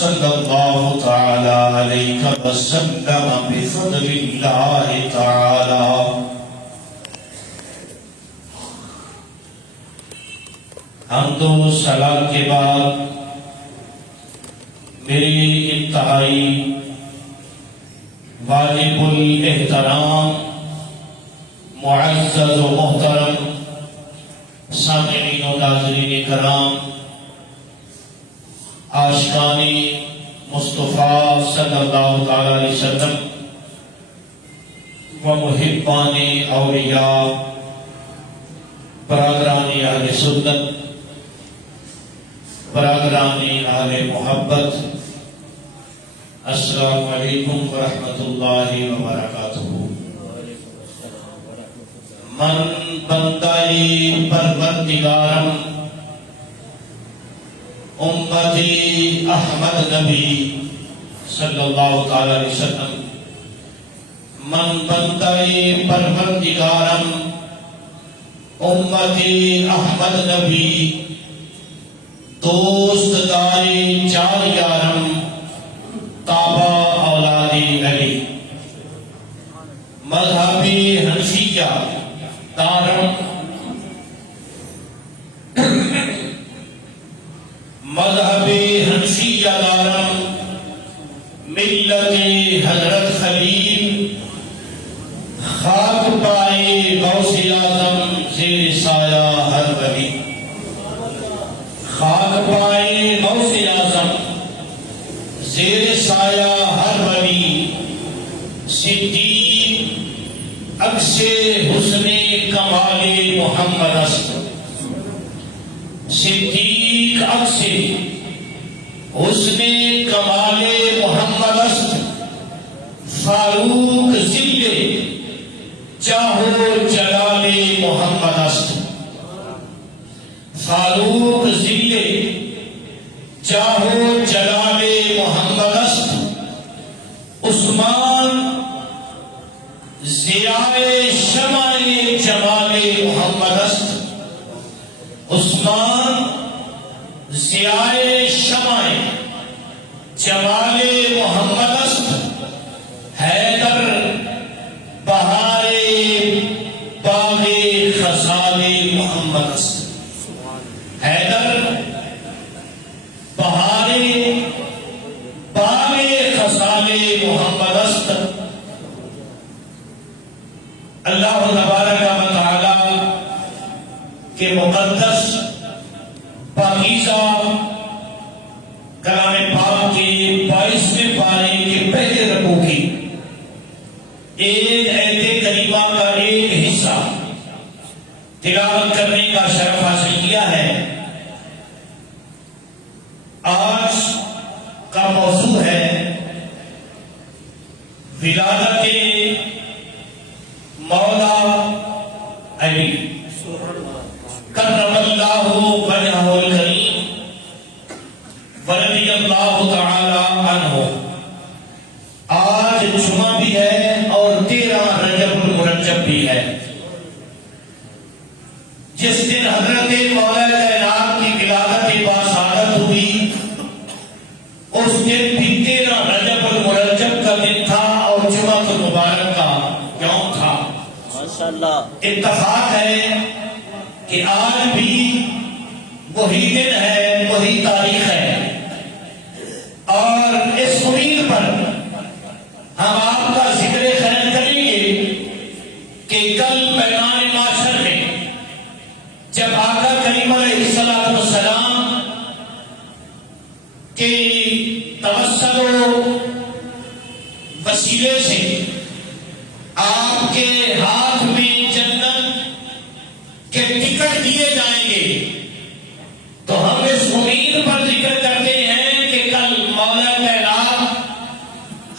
صلی اللہ تعالی علیہ وسلم بفضل اللہ تعالی۔ حمد و ثنا کے بعد میری انتہائی واجب الاحترام معزز و محترم سامعین و ناظرین کرام، عاشقان مصطفیٰ صلی اللہ تعالی علیہ وسلم و محبان اولیاء، برادران اہل سنت، برادران اہل محبت، السلام علیکم ورحمۃ اللہ وبرکاتہ۔ من بندائی پروردگارم امتی احمد نبی صلی اللہ تعالی علیہ وسلم، من بندائی پروردگارم امتی احمد نبی، دوست داری چار یارم تابع اولادی علی، مذہبی حنفیہ دارم، مذہبی حنفیہ دارم، ملت حضرت خلیل، خاک پائے غوث اعظم زیر سایہ ہر ولی، خاک پائے غوث اعظم زیر سایہ ہر ولی، صدیق عکس حسن کمال محمد است، صدیق عکس حسن کمال محمد است، فاروق ذل جاہ جلال محمد است، فاروق ذل جاہ جلال محمد است، عثمان ضیاء شمع جمال محمد است، عثمان ضیاء شمع جمال محمد است، حیدر بہار باغ خصال محمد است، حیدر بہار باغ خصال محمد است۔ اللہ تبارک و تعالی کے مقدس پاکیزہ کلام پاک کے 22ویں پارے کے پہلے رکوع کی ایک آیت کریمہ کا ایک حصہ تلاوت کرنے کا شرف حاصل کیا ہے۔ آج کا موضوع ہے ولادت مولا علی کرم اللہ وجہہ الکریم ورضی اللہ تعالی عنہ۔ آج جمعہ بھی ہے اور 13 رجب المرجب بھی ہے، جس دن حضرت مولا کائنات کی ولادت باسعادت ہوئی، اس دن بھی 13 رجب المرجب کا دن تھا اور جمعہ المبارک کا یوم تھا۔ اتفاق ہے کہ آج بھی وہی دن ہے، وہی تاریخ ہے، اور اس امید پر ہم آپ کا ذکر خیر کریں گے کہ کل میدان معاشر میں جب آقا کریم علیہ الصلوۃ والسلام کے توسل و وسیلے سے آپ کے ہاتھ میں جنت کے ٹکٹ دیے جائیں گے، تو ہم اس امید پر ذکر کرتے ہیں کہ کل مولا کائنات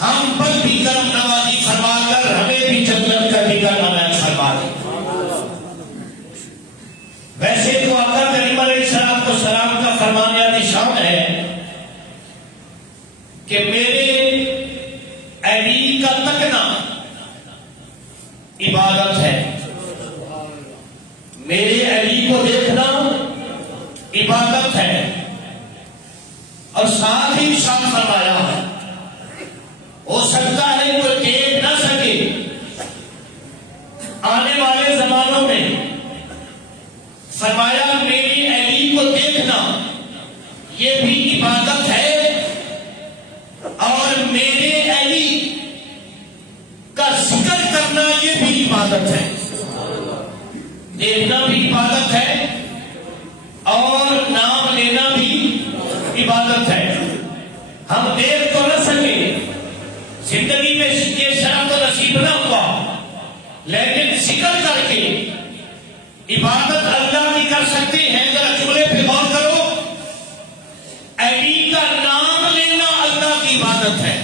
ہم پر بھی کرم نوازی فرما کر ہمیں بھی جنت کا ٹکٹ عنایت فرما دے۔ ویسے تو آقا کریم علیہ الصلوۃ والسلام کا فرمان نشان ہے کہ میرے علی کا تکنا عبادت ہے، میرے علی کو دیکھنا عبادت ہے، اور ساتھ ہی ارشاد فرمایا ہے ہو سکتا ہے کوئی دیکھ نہ سکے آنے والے زمانوں میں، فرمایا میری علی کو دیکھنا یہ بھی عبادت ہے، اور میرے علی کا ذکر کرنا یہ بھی عبادت ہے۔ دیکھنا بھی عبادت ہے اور نام لینا بھی عبادت ہے۔ ہم دیکھ تو نہ سکے، زندگی میں یہ شرف تو نصیب نہ ہوا، لیکن ذکر کر کے عبادت اللہ کی کر سکتے ہیں۔ ذرا جملے پہ غور کرو، علی کا نام لینا اللہ کی عبادت ہے،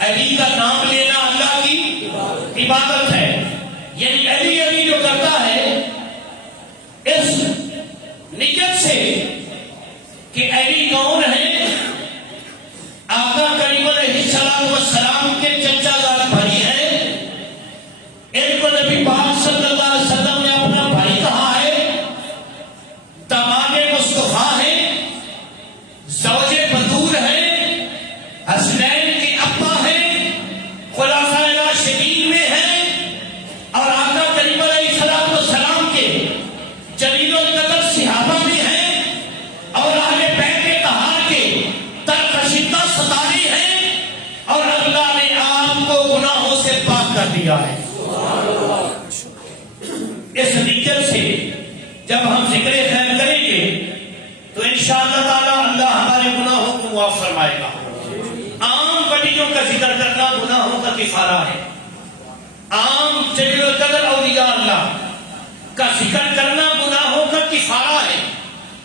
علی کا نام لینا اللہ کی عبادت ہے۔ یعنی علی علی جو کرتا ہے اس نیت سے کہ علی کون ہے، آقا کریم علیہ السلام کے چچا زاد بھائی ہیں، ان کو نبی پاک صلی اللہ علیہ وسلم نے اپنا بھائی کہا ہے، داماد مصطفیٰ ہیں، زوج بطول ہیں، حسنین کے ابا ہیں، خلفائے راشدین میں ہیں، اور آقا کریم علیہ السلام کے جلیل القدر صحابہ میں ہیں، اور اہل بیت طہار کے ترکشیدہ ستاری ہیں، اور اللہ نے آپ کو گناہوں سے پاک کر دیا ہے۔ اس نیت سے جب ہم ذکر خیر کریں گے تو انشاءاللہ تعالی اللہ ہمارے گناہوں کو معاف فرمائے گا۔ عام ولیوں کا ذکر کرنا گناہوں کا کفارہ ہے، عام جلیل القدر اولیاء اللہ کا ذکر کرنا گناہوں کا کفارہ ہے،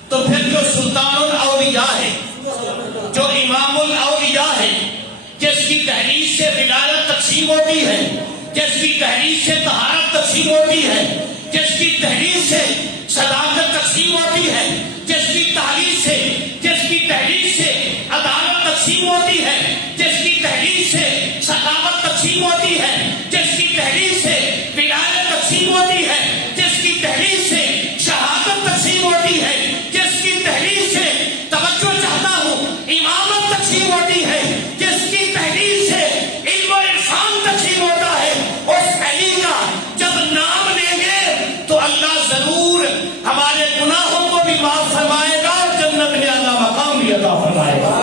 تو پھر جو سلطان الاولیاء ہے، جو امام الاولیاء ہے، جس کی تحریر سے ولایت تقسیم ہوتی ہے، جس کی تحریر سے طہارت تقسیم ہوتی ہے، جس کی تحریر سے صداقت تقسیم ہوتی ہے، جس کی تحریر سے عدالت تقسیم ہوتی ہے، جس کی تحریر سے ثقافت تقسیم ہوتی ہے، جس کی تحریر سے ولایت تقسیم ہوتی ہے، جس کی تحریر سے شہادت تقسیم ہوتی ہے، جس کی تحریر سے توجہ چاہتا ہوں امامت تقسیم ہوتی ہے، جس کی تحریر سے علم و عرفان تقسیم ہوتا ہے، اس علی کا جب نام لیں گے تو اللہ ضرور ہمارے گناہوں کو بھی معاف فرمائے گا اور جنت میں اللہ مقام بھی عطا فرمائے گا۔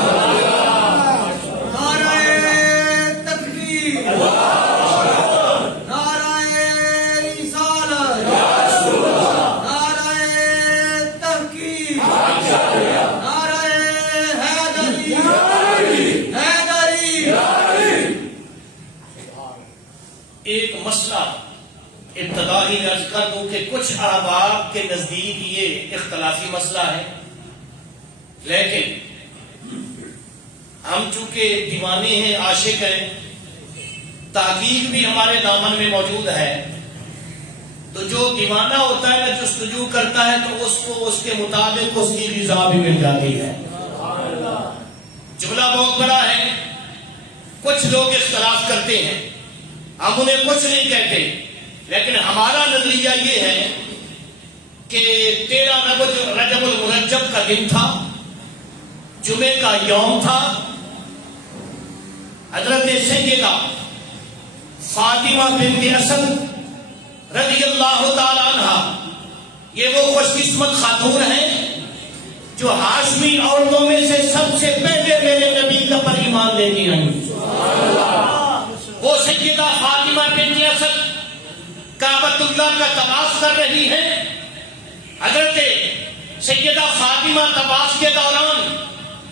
ایک مسئلہ ابتدائی عرض کر دوں کہ کچھ احباب کے نزدیک یہ اختلافی مسئلہ ہے، لیکن ہم چونکہ دیوانے ہیں، عاشق ہیں، تحقیق بھی ہمارے دامن میں موجود ہے، تو جو دیوانہ ہوتا ہے نا، جستجو کرتا ہے تو اس کو اس کے مطابق اس کی غذا بھی مل جاتی ہے۔ جملہ بہت بڑا ہے، کچھ لوگ اختلاف کرتے ہیں، ہم انہیں کچھ نہیں کہتے، لیکن ہمارا نظریہ یہ ہے کہ 13 رجب المرجب کا دن تھا، جمعے کا یوم تھا، حضرت سیدہ فاطمہ بنت اسد رضی اللہ تعالی عنہ، یہ وہ خوش قسمت خاتون ہیں جو ہاشمی عورتوں میں سے سب سے پہلے میرے نبی کا پر ایمان لے کے آئی۔ وہ سیدہ فاطمہ بنت اسد کعبۃ اللہ کا طواف کر رہی ہیں، حضرت سیدہ فاطمہ طواف کے دوران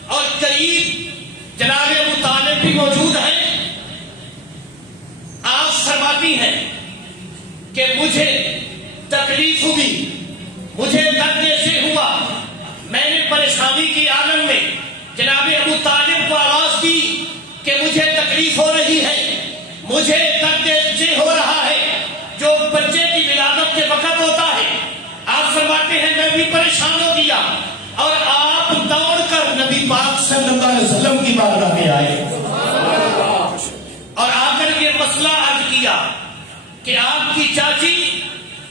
اور قریب جناب ابو طالب بھی موجود ہیں، آپ فرماتی ہیں کہ مجھے تکلیف ہوئی، مجھے درد سے ہوا، میں نے پریشانی کی عالم میں جناب ابو طالب کو آواز دی کہ مجھے تکلیف ہو رہی ہے، مجھے درد سے ہو رہا ہے، جو بچے کی ولادت کے وقت ہوتا ہے۔ آپ فرماتے ہیں میں بھی پریشان ہو گیا، اور آپ دوڑ کر نبی پاک صلی اللہ علیہ وسلم کی بارگاہ میں آئے اور آ کر یہ مسئلہ عرض کیا کہ آپ کی چاچی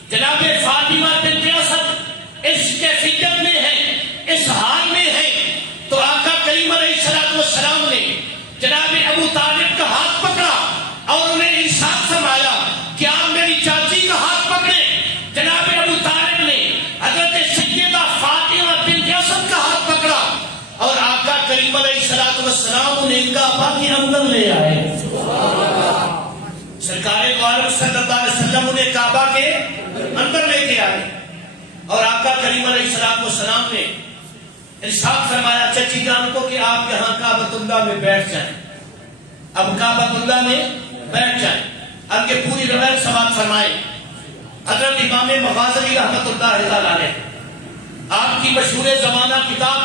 جناب فاطمہ بنت اسد اس کیفیت میں ہے، اس حال میں ہے، تو آقا کریم علیہ السلام انہیں کعبہ کے اندر لے آئے. سرکار دو عالم صلی اللہ علیہ وسلم انہیں کعبہ کے اندر لے کے آئے اور آقا کریم علیہ السلام نے ارشاد فرمایا چچی جان کو کہ آپ یہاں کعبۃ اللہ میں بیٹھ جائیں. اب کعبۃ اللہ میں بیٹھ جائیں. اب یہ پوری روایت سماعت فرمائے. حضرت امام مغازلی رحمۃ اللہ تعالیٰ نے آپ کی مشہور زمانہ کتاب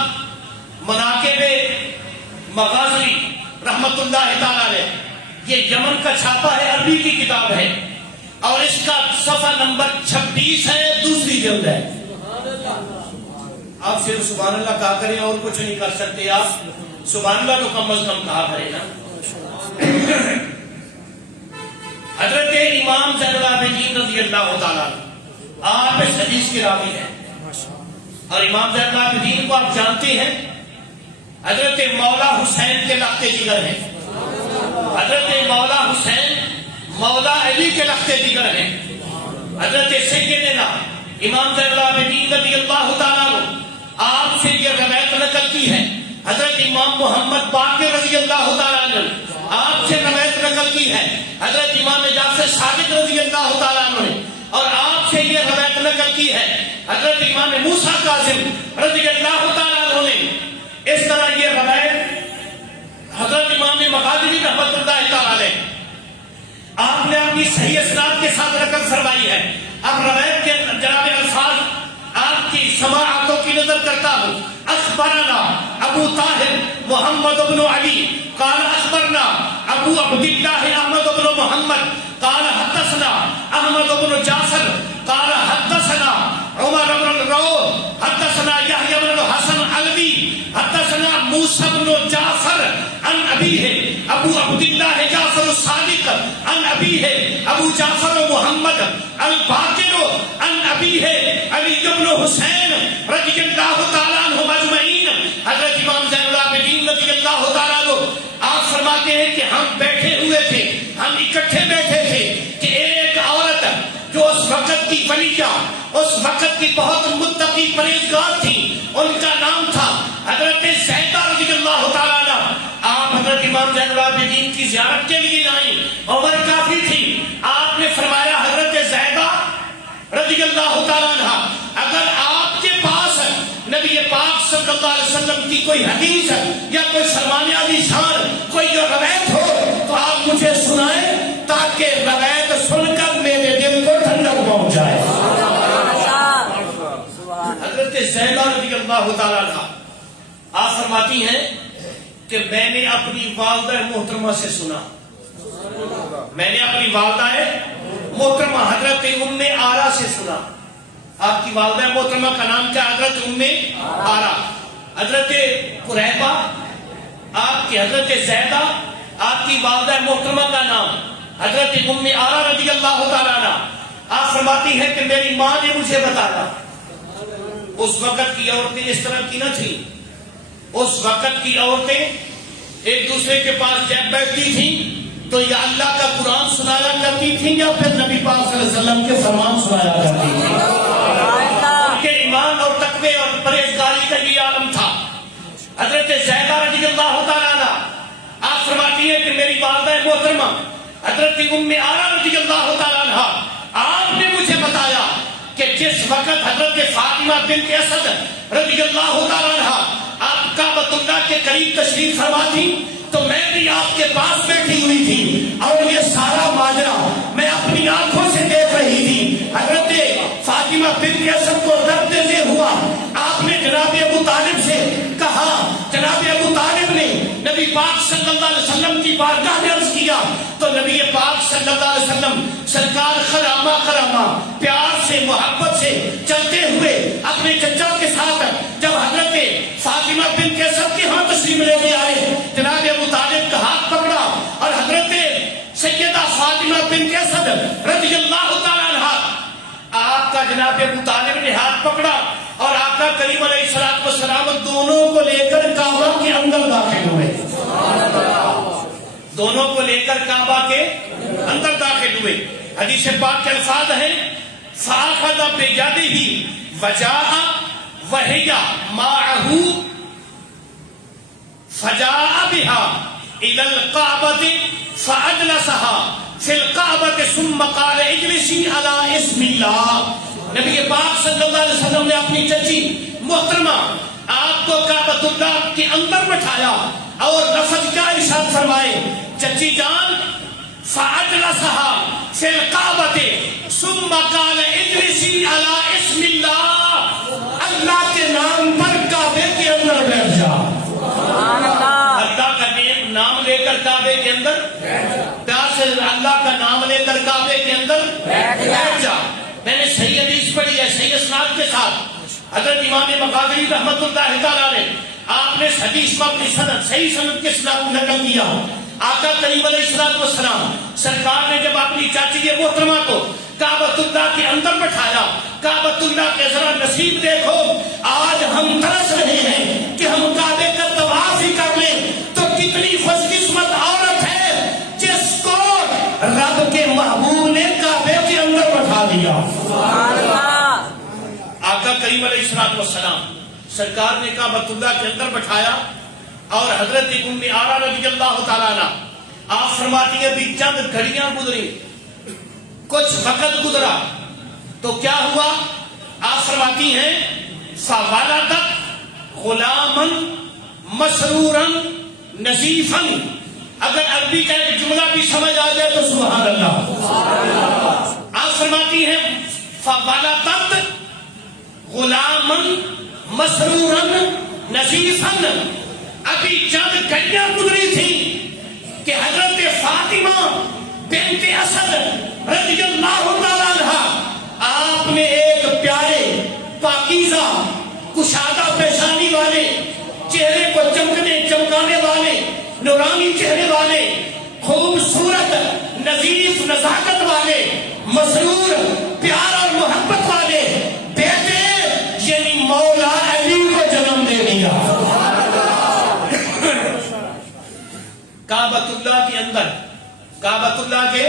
مناقب مغازلی رحمۃ اللہ تعالیٰ نے، یہ یمن کا چھاپا ہے، عربی کی کتاب ہے اور اس کا صفحہ نمبر 26 ہے، دوسری جلد ہے. آپ صرف سبحان اللہ کہا کریں اور کچھ نہیں کر سکتے. آپ سبحان اللہ تو کم از کم کہا کریں نا. حضرت امام زین العابدین رضی اللہ تعالیٰ آپ اس حدیث کے راوی ہیں اور امام زین العابدین کو آپ جانتے ہیں حضرت مولا حسین کے لخت جگر ہیں. حضرت مولا حسین مولا علی کے لخت جگر ہیں. حضرت سیدنا امام زین العابدین رضی اللہ تعالیٰ آپ سے یہ روایت نقل کی ہے. حضرت امام محمد باقر رضی اللہ تعالیٰ عنہ آپ سے روایت نقل کی ہے. حضرت امام جعفر صادق رضی اللہ تعالیٰ عنہ اور آپ سے یہ روایت نقل کی ہے حضرت امام موسیٰ کاظم رضی اللہ تعالیٰ عنہ نے. اس طرح یہ روایت حضرت امام مغازلی رحمۃ اللہ تعالیٰ نے آپ نے اپنی صحیح اسناد کے ساتھ نقل فرمائی ہے. اب روایت کے جناب الفاظ آپ کی سماعتوں کی نظر کرتا ہوں. اخبرنا ابو طاہر محمد بن علی قال اخبرنا ابو عبد اللہ احمد بن محمد قال حدثنا احمد بن جعفر قال حدثنا عمر بن الرو حدثنا یحیی بن حسن علوی حدثنا موسیٰ بن جعفر عن ابیہ ابو عبد اللہ جعفر الصادق عن ابیہ ابو جعفر محمد الباقر عن ابیہ علی بن حسین رضی اللہ تعالیٰ عنہ اجمعین. حضرت امام زین العابدین رضی اللہ تعالیٰ عنہ آپ فرماتے ہیں کہ ہم بیٹھے ہوئے تھے، ہم اکٹھے بیٹھے تھے کہ ایک عورت جو اس وقت کی ولیہ، اس وقت کی بہت متقی پرہیزگار تھی، ان کا نام تھا حضرت زیدہ رضی اللہ تعالیٰ عنہ. آپ حضرت امام زین العابدین کی زیارت کے لیے آئیں، عمر کافی تھی. آپ نے فرمایا حضرت زیدہ رضی اللہ تعالیٰ عنہ اگر آپ کے پاس نبی پاک صلی اللہ علیہ وسلم کی کوئی حدیث یا کوئی سلمان علی شان کوئی روایت ہو تو آپ مجھے سنائیں تاکہ روایت سن کر میرے دل کو ٹھنڈک پہنچ جائے. حضرت زیدہ رضی اللہ تعالیٰ عنہ آپ فرماتی ہیں کہ میں نے اپنی والدہ محترمہ سے سنا، میں نے اپنی والدہ محترمہ حضرت ام آرا سے سنا. آپ کی والدہ محترمہ کا نام کیا؟ حضرت ام آرا. حضرت قریبہ آپ کی حضرت زیدہ آپ کی والدہ محترمہ کا نام حضرت ام آرا رضی اللہ تعالیٰ عنہ. آپ فرماتی ہیں کہ میری ماں نے مجھے بتایا. اس وقت کی عورتیں اس طرح کی نہ تھیں. اس وقت کی عورتیں ایک دوسرے کے پاس جب بیٹھتی تھیں تو یا اللہ کا قرآن سنایا کرتی تھی یا پھر نبی پاک صلی اللہ علیہ وسلم کے فرمان سنایا کرتی تھی. ان کے ایمان اور تقوی اور پرہیزگاری کا یہ عالم تھا. حضرت زیدہ رضی اللہ تعالیٰ عنہ آپ فرماتی ہیں کہ میری والدہ محترمہ حضرت ام آرا رضی اللہ تعالیٰ عنہ آپ نے مجھے بتایا کہ جس وقت حضرت فاطمہ بنت اسد رضی اللہ تعالیٰ عنہ آپ کعبۃ اللہ کے قریب تشریف فرما تھی تو میں بھی آپ کے پاس بیٹھی ہوئی تھی اور یہ سارا ماجرا میں اپنی آنکھوں سے دیکھ رہی تھی. حضرت فاطمہ بنت اسد کو درد دل ہوا. آپ نے جناب ابو طالب سے کہا. جناب ابو طالب نے نبی پاک صلی اللہ علیہ وسلم کی بارگاہ میں عرض کیا تو نبی پاک صلی اللہ علیہ وسلم سرکار خرامہ خرامہ پیار سے محبت سے چلتے ہوئے اپنے چچا کے ساتھ جب حضرت فاطمہ بنت اسد کے ہاں تشریف لے کے آئے جناب ابو طالب کا ہاتھ پکڑا اور حضرت سیدہ فاطمہ بنت اسد رضی اللہ تعالیٰ عنہ آپ کا جناب ابو طالب نے ہاتھ پکڑا اور آقا کریم علیہ السلام دونوں کو لے کر کعبہ کے اندر داخل ہوئے. دونوں کو لے کر کعبہ کے اندر داخل ہوئے. حدیث پاک کے الفاظ ہیں فاخذ بِيَدِهِ وَجَاءَ وَهِيَ مَعَهُ فجاء بها الى الكعبة فاجلسها في الكعبة ثم قال اجلسي على اسم الله۔ نبی پاک صلی اللہ علیہ وسلم نے اپنی چچی محترمہ آپ کو کعبۃ اللہ کے اندر بٹھایا اور لفظ کیا ارشاد فرمائے، چچی جان فاجلسها في الكعبة ثم قال اجلسي على اسم الله، اللہ کے نام پر کعبے کے اندر بیٹھ جا۔ اللہ کا نام لے کر کعبے کے اندر پیار سے اللہ کا نام لے کر کعبے کے اندر بیٹھ جا۔ میں نے صحیح حدیث پڑھی ہے صحیح اسناد کے ساتھ، حضرت امام مقادری رحمت اللہ تعالیٰ نے آپ نے حدیث میں اپنی سند صحیح سند کے ساتھ نقل کیا۔ آقا کریم علیہ السلام سرکار نے جب اپنی چاچی محترمہ کو کعبۃ اللہ کے اندر بٹھایا، کعبۃ اللہ کے ذرا نصیب دیکھو، آج ہم ترس رہے ہیں کہ ہم کعبے کا طواف ہی کر لیں، تو کتنی خوش قسمت عورت ہے جس کو رب کے محبوب نے کعبے کے اندر بٹھا دیا۔ آقا کریم علیہ السلام سرکار نے کعبۃ اللہ کے اندر بٹھایا اور حضرت ام آرا رضی اللہ تعالیٰ عنہ آپ فرماتی ہے بھی چند گھڑیاں گزری، کچھ وقت گزرا تو کیا ہوا، آپ فرماتی ہیں فَوَلَدَتْ غُلَامًا مَسْرُورًا نَزِيفًا، اگر عربی کا ایک جملہ بھی سمجھ آ جائے تو سبحان اللہ۔ آپ فرماتی ہیں فَوَلَدَتْ غُلَامًا مَسْرُورًا نَزِيفًا، ابھی چند گھڑیاں گزری تھی کہ حضرت فاطمہ بنت اسد رضی اللہ تعالیٰ عنہ آپ نے ایک پیارے پاکیزہ کشادہ پیشانی والے، چہرے کو چمکانے والے، نورانی چہرے والے، خوبصورت نظیف نزاکت والے، مسرور پیار اور محبت والے بیٹے یعنی مولا علی کو جنم دے دیا۔ کعبۃ اللہ کے اندر، کعبۃ اللہ کے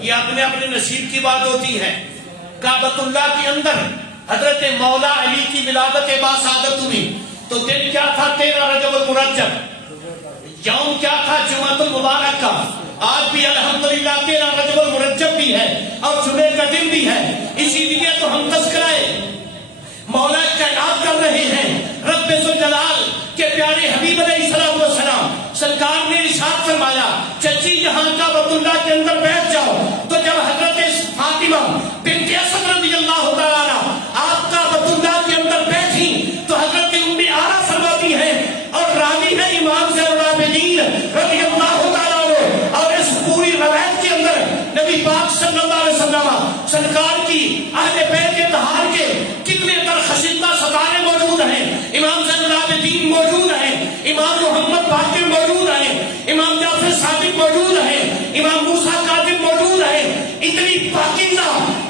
یہ اپنے اپنے نصیب کی بات ہوتی ہے، کعبۃ اللہ کے اندر حضرت مولا علی کی ولادت باسعادت ہوئی تو دن کیا تھا 13 رجب المرجب، یوم کیا تھا جمعۃ المبارک کا، آج بھی الحمدللہ 13 رجب المرجب بھی ہے اور جمعے کا دن بھی ہے، اسی لیے تو ہم تذکرہ مولا کائنات کر رہے ہیں، رب ذوالجلال کے پیارے حبیب علیہ السلام سرکار نے ارشاد فرمایا چچی یہاں کعبۃ اللہ کے اندر بیٹھ جاؤ، تو جب حضرت فاطمہ بنت اسد رضی اللہ تعالیٰ عنہ آپ کعبۃ اللہ کے اندر بیٹھی تو حضرت ام آرا فرماتی ہیں اور راوی ہے امام زین العابدین رضی اللہ تعالیٰ عنہ، اور اس پوری روایت کے اندر نبی پاک صلی اللہ علیہ وسلم سرکار کی اہل بیت کے طہار کے کتنے درخشندہ ستارے موجود ہیں، امام زین العابدین موجود ہیں، امام محمد باقر موجود ہیں، امام جعفر صادق موجود ہیں، امام موسیٰ کاظم موجود ہیں، اتنی پاکیزہ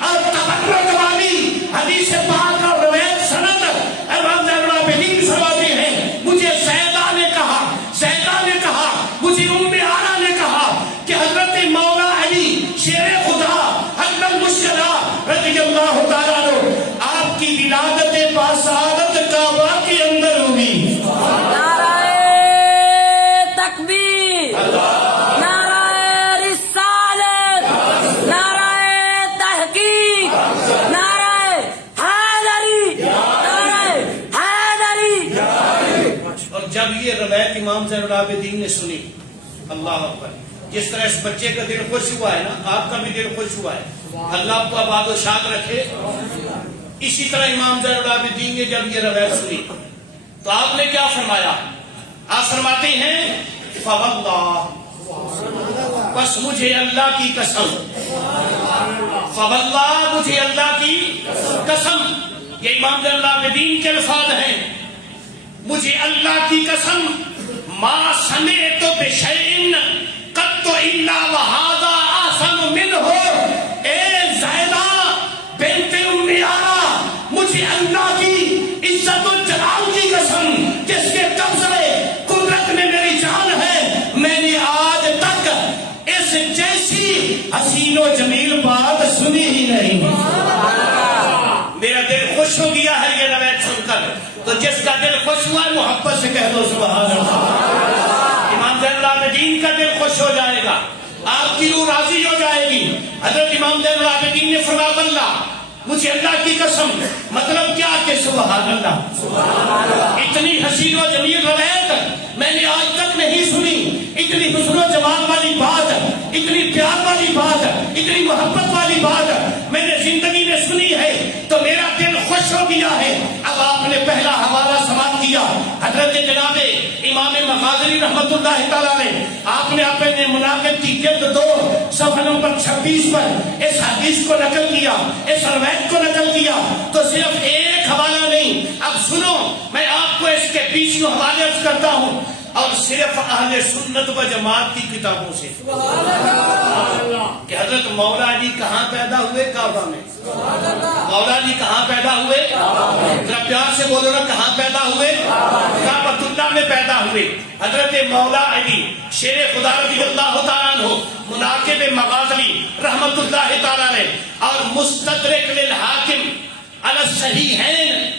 اور تبرک والی حدیث پاک اور روایت سند امام زین العابدین فرماتے ہیں مجھے زیدہ نے کہا مجھے ام آرا نے کہا کہ حضرت مولا علی شیر خدا حق المشکلہ رضی اللہ تعالیٰ عنہ آپ کی ولادت باسعادت کعبہ کے اندر ہوئی۔ روایت امام زین العابدین نے سنی، اللہ اکبر، جس طرح اس بچے کا دل خوش ہوا ہے نا، آپ کا بھی دل خوش ہوا ہے، اللہ آپ کو آباد و شاد رکھے۔ اسی طرح امام زین العابدین نے جب یہ روایت سنی تو آپ نے کیا فرمایا، آپ فرماتے ہیں فواللہ، بس مجھے اللہ کی قسم، فواللہ مجھے اللہ کی قسم، یہ امام زین العابدین کے الفاظ ہیں، مجھے اللہ کی قسم ما سمعت بشیء قط الا وهذا احسن منه، اے زیدہ بنت ام آرا مجھے اللہ کی عزت و جلال کی قسم جس کے قبضے قدرت میں میری جان ہے، میں نے آج تک اس جیسی حسین و جمیل بات سنی ہی نہیں۔ میرا دل خوش ہو گیا ہے یہ روایت سن کر، تو جس کا دل خوش ہوا ہے محبت سے کہہ دو سبحان اللہ۔ خوش ہو جائے گا، آپ کی روح راضی ہو جائے گی۔ حضرت امام زین العابدین نے فرمایا اللہ، مجھے اللہ کی قسم، مطلب کیا کہ سبحان اللہ، اتنی حسین و جمیل روایت میں نے آج تک نہیں سنی، اتنی حسن و جمال والی بات، اتنی پیار والی بات، اتنی محبت والی بات میں نے زندگی میں سنی ہے تو میرا دل خوش ہو گیا ہے۔ اب آپ نے پہلا حوالہ سماعت کیا حضرت جناب امام مغازلی رحمت اللہ تعالیٰ نے، آپ نے اپنے مناقب کی جلد 2 صفحہ نمبر 26 پر اس حدیث کو نقل کیا، اس روایت کو نقل کیا، تو صرف ایک حوالہ نہیں، اب سنو میں آپ کو اس کے 20 حوالے عرض کرتا ہوں، اور صرف اہل سنت و جماعت کی کتابوں سے، کہ حضرت مولا علی کہاں پیدا ہوئے؟ کعبہ میں۔ مولا علی کہاں پیدا ہوئے؟ ذرا پیار سے بولو نا، کہاں پیدا ہوئے؟ کعبۃ اللہ میں پیدا ہوئے۔ حضرت مولا علی شیر خدا رضی اللہ تعالیٰ عنہ مناقب مغازلی رحمت اللہ تعالیٰ نے، اور مستدرک للحاکم علی الصحیحین،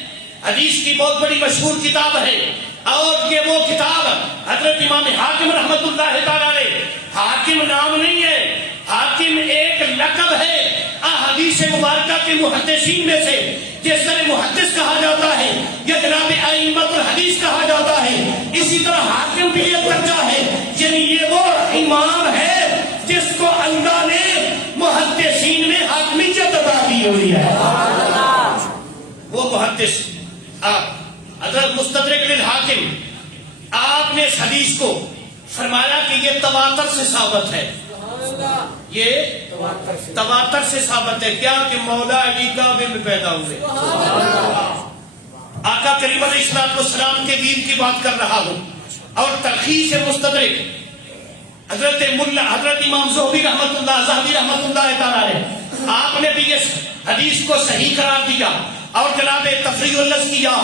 حدیث کی بہت بڑی مشہور کتاب ہے، اور یہ وہ کتاب حضرت امام حاکم رحمت اللہ تعالیٰ نے، حاکم نام نہیں ہے، حاکم ایک لقب ہے احادیث مبارکہ کے محدثین میں سے، جس طرح محدث کہا جاتا ہے یا جناب ائمۃ الحدیث کہا جاتا ہے، اسی طرح حاکم بھی ایک درجہ ہے، یعنی یہ وہ امام ہے جس کو اللہ نے محدثین میں حاکمیت عطا کی ہوئی ہے، وہ محدث۔ آپ حضرت مستدرک للحاکم، آپ نے اس حدیث کو فرمایا کہ یہ تواتر سے ثابت ہے، یہ تواتر سے ثابت ہے، کیا کہ مولا علی کعبے میں پیدا ہوئے۔ آقا کریم علیہ السلام کے دین کی بات کر رہا ہوں، اور تلخیص مستدرک حضرت امام زہبی رحمت اللہ تعالیٰ نے، آپ نے بھی اس حدیث کو صحیح قرار دیا، اور جناب تفریح اللفظ کیا،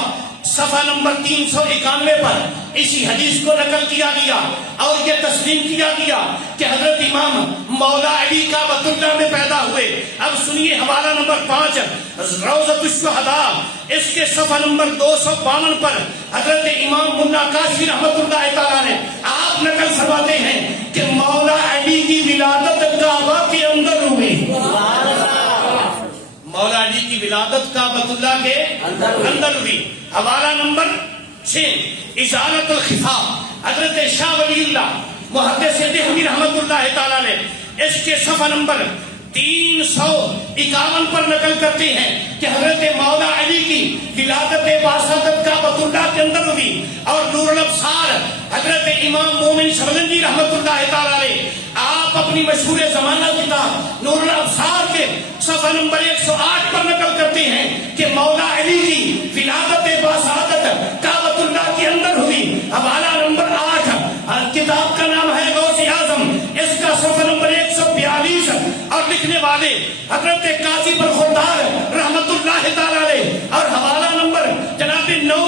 صفحہ نمبر 391 پر اسی حدیث کو نقل کیا گیا، اور یہ تسلیم کیا گیا کہ حضرت امام مولا علی کعبۃ اللہ میں پیدا ہوئے۔ اب سنیے حوالہ نمبر 5 روضۃ الشہداء، اس کے صفحہ نمبر 252 پر حضرت امام ملا کاشفی رحمت اللہ تعالیٰ نے، آپ نقل فرماتے ہیں کہ مولا علی کی ولادت کعبہ کے اندر ہوئی۔ مولا علی کی ولادت کعبۃ اللہ کے اندر ہوئی۔ حوالہ نمبر 6 ازالۃ الخفا، حضرت شاہ ولی اللہ محدث دہلوی رحمت اللہ تعالیٰ نے، اس کے صفحہ نمبر 351 پر نقل کرتے ہیں کہ حضرت مولا علی کی ولادت باسادت کعبۃ اللہ کے اندر ہوئی، اور نور الابصار حضرت امام مومن شبلنجی رحمت اللہ تعالیٰ نے، آپ اپنی مشہور زمانہ کتاب نور الابصار کے صفحہ نمبر 108 پر نقل کرتے ہیں کہ مولا علی کی ولادت باسادت کعبۃ اللہ کے اندر ہوئی۔ حوالہ نمبر 8 کتاب کا نام ہے غوث اعظم، اس کا صفحہ نمبر 142، اور لکھنے والے حضرت قاضی برخوردار رحمت اللہ تعالیٰ علیہ، اور حوالہ نمبر جناب 9